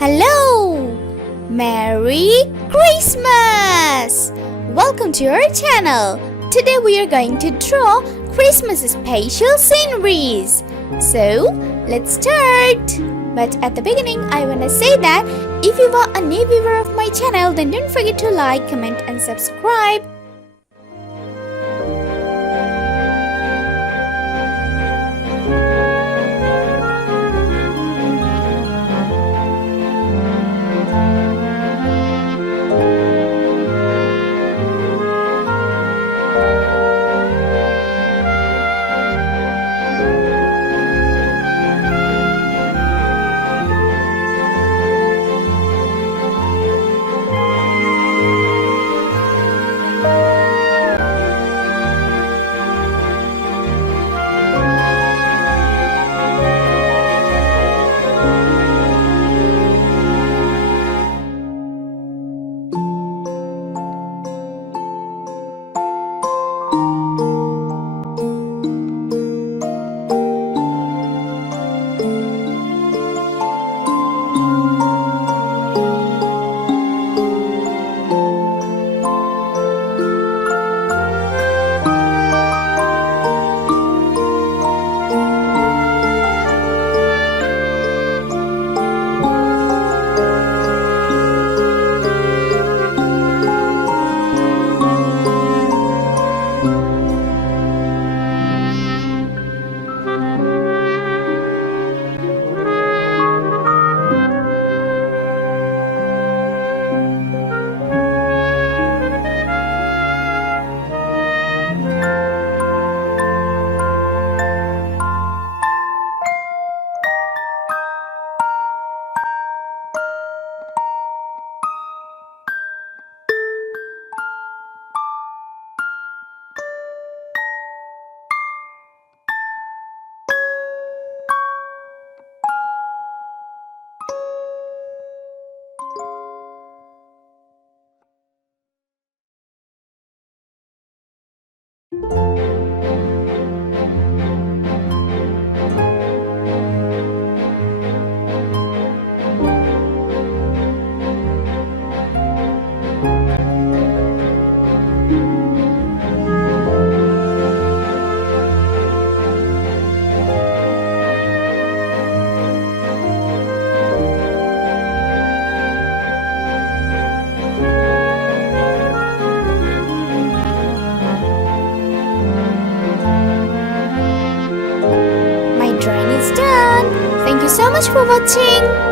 Hello! Merry Christmas! Welcome to our channel. Today we are going to draw Christmas special sceneries. So, let's start! But at the beginning, I want to say that if you are a new viewer of my channel, then don't forget to like, comment and subscribe. Drawing is done. Thank you so much for watching.